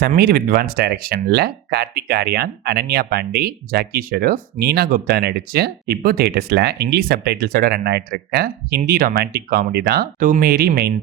சமீர் வித்வான்ஸ் டைரக்ஷன்ல கார்த்திக் ஆர்யான், அனன்யா பாண்டே, ஜாக்கி ஷெரூப், நீனா குப்தா நடிச்சு இப்போ தியேட்டர்ஸ்ல இங்கிலீஷ் சப்டைட்டில்ஸோட ரன் ஆயிட்டு இருக்க ஹிந்தி ரொமான்டிக் காமெடி தான் தூ மேரி மெயின்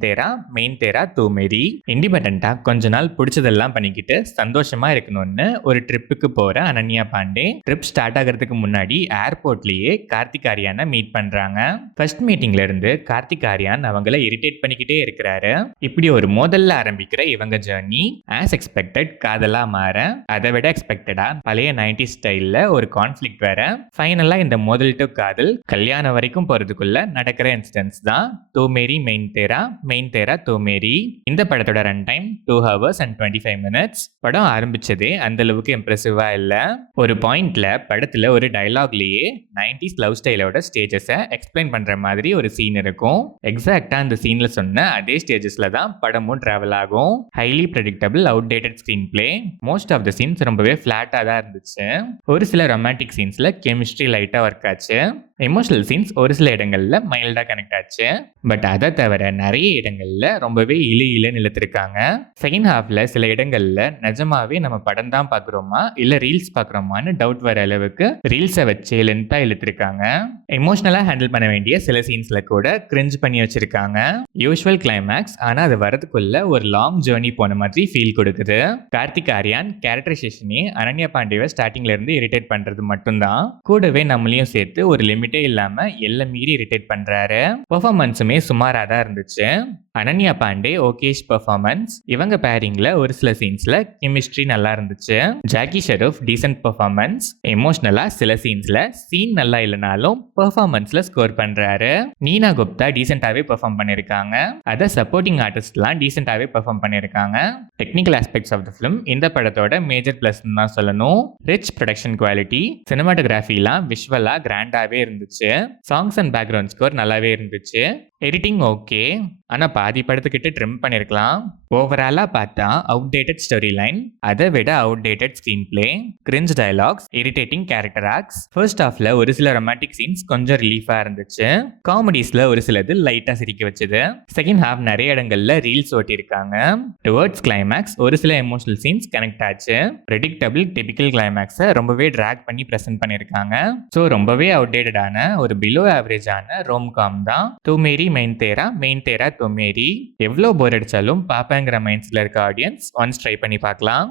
தேரா தூ மேரி. இண்டிபெண்டா கொஞ்ச நாள் பிடிச்சதெல்லாம் பண்ணிக்கிட்டு சந்தோஷமா இருக்கணும்னு ஒரு ட்ரிப்புக்கு போற அனன்யா பாண்டே ட்ரிப் ஸ்டார்ட் ஆகிறதுக்கு முன்னாடி ஏர்போர்ட்லயே கார்த்திக் ஆர்யானை மீட் பண்றாங்க. ஃபர்ஸ்ட் மீட்டிங்ல இருந்து கார்த்திக் ஆர்யான் அவங்கள இரிட்டேட் பண்ணிக்கிட்டே இருக்கிறாரு. இப்படி ஒரு மோதல்ல ஆரம்பிக்கிற இவங்க ஜர்னி ஆஸ் எக்ஸ்பெக்டட் காதலா மாற, அதை விட எக்ஸ்பெக்டடா பழைய 90s ஸ்டைல்ல ஒரு கான்ஃபிளிக்ட் வேற. ஃபைனலா இந்த மோதல் டு காதல் கல்யாணம் வரைக்கும் போறதுக்குள்ள நடக்கிற இன்சிடென்ட்ஸ் தான் தூ மேரி மெயின் தேரா தூ மேரி. இந்த படத்தோட run time 2 hours and 25 minutes. படம் ஆரம்பிச்சதே அந்த அளவுக்கு இம்ப்ரெசிவா இல்ல. ஒரு பாயிண்ட்ல படத்துல ஒரு டயலாக்லயே 90s லவ் ஸ்டைலோட ஸ்டேஜஸை எக்ஸ்பிளைன் பண்ற மாதிரி ஒரு சீன் இருக்கும். எக்ஸாக்டா அந்த சீன்ல சொன்ன அதே ஸ்டேஜஸ்ல தான் படமும் டிராவல் ஆகும். Highly predictable outdated screenplay. Most of the scenes ரொம்பவே ஃபிளாட்டா தான் இருந்துச்சு. ஒரு சில ரொமான்டிக் சீன்ஸ்ல கெமிஸ்ட்ரி லைட்டா ஒர்க் ஆச்சு. எமோஷனல் சீன்ஸ் ஒரு சில இடங்கள்ல மைல்டா கனெக்ட் ஆச்சு. பட் அதை தவிர நிறைய இடங்கள்ல ரொம்பவே இழுன்னு இழுத்துருக்காங்க. செகண்ட் ஹாஃப்ல சில இடங்கள்ல நிஜமாவே நம்ம படம் தான் பாக்குறோமா இல்ல ரீல்ஸ் பாக்குறோமான்னு டவுட் வர அளவுக்கு ரீல்ஸை வச்சு லென்த்தா இழுத்துருக்காங்க. எமோஷனலா ஹேண்டில் பண்ண வேண்டிய சில சீன்ஸ்ல கூட கிரிஞ்ச் பண்ணி வச்சிருக்காங்க. யூஸ்வல் கிளைமேக்ஸ் ஆனா அது வரதுக்குள்ள ஒரு லாங் ஜேர்னி போன மாதிரி ஃபீல் கொடுக்குது. கார்த்திக் ஆர்யான் கேரக்டரைசேஷனே அனன்யா பாண்டேவை ஸ்டார்டிங்ல இருந்து இரிட்டேட் பண்றது மட்டும்தான். கூடவே நம்மளையும் சேர்த்து ஒரு லிமிட்டே இல்லாம எல்லாம் மீறி இரிட்டேட் பண்றாரு. பெர்ஃபார்மன்ஸுமே சுமாரா தான் இருந்துச்சு. Ananya Pandey okayish performance. இவங்க பேரிங்ல ஒரு சில சீன்ஸ்ல கெமிஸ்ட்ரி நல்லா இருந்துச்சு. Jackie Shroff decent performance. எமோஷனலா சில சீன்ஸ்ல சீன் நல்லா இல்லைனாலும் பெர்ஃபார்மன்ஸ்ல ஸ்கோர் பண்றாரு. நீனா குப்தா டீசென்டாவே பெர்ஃபார்ம் பண்ணிருக்காங்க. அத சப்போர்ட்டிங் ஆர்டிஸ்ட்லாம் டீசென்டாவே பெர்ஃபார்ம் பண்ணிருக்காங்க. Technical aspects of the film இந்த படத்தோட மேஜர் பிளஸ் தான் சொல்லணும். ரிச் ப்ரொடக்ஷன் குவாலிட்டி, சினிமாட்டோகிராஃபிலாம் விஷுவலா கிராண்டாவே இருந்துச்சு. சாங்ஸ் அண்ட் பேக்ரவுண்ட் ஸ்கோர் நல்லாவே இருந்துச்சு. எடிட்டிங் ஓகே, ஆனா பாதி படத்துக்கிட்ட ட்ரிம் பண்ணிருக்கலாம். ஓவராலா பார்த்தா அவுடேட்டட் ஸ்டோரி லைன், அதை விட outdated screenplay, cringe dialogues, irritating character arcs. First ஹாஃப்ல ஒரு சில ரொமான்டிக் சீன்ஸ் கொஞ்சம் ரிலீஃபா இருந்துச்சு. காமெடிஸ்ல ஒரு சிலது லைட்டா சிரிக்க வச்சது. செகண்ட் ஹாஃப் நிறைய இடங்கள்ல ரீல்ஸ் ஓட்டிருக்காங்க. டுவர்ட்ஸ் கிளைமேக்ஸ் ஒரு சில எமோஷனல் சீன்ஸ் கனெக்ட் ஆச்சு. ப்ரெடிக்டபிள் டிபிக்கல் கிளைமேக்ஸை ரொம்பவே ட்ராக் பண்ணி பிரசன்ட் பண்ணிருக்காங்க. ஸோ ரொம்பவே அவுடேட்டடான ஒரு பிலோ ஆவரேஜான ரோம் காம் தான் தூ மேரி மெயின் தேரா தூ மேரி. எவ்வளோ போர் அடிச்சாலும் பாப்பாங்கிற மைண்ட்ஸ்ல இருக்க ஆடியன்ஸ் ஒன்ஸ் ட்ரை பண்ணி பார்க்கலாம்.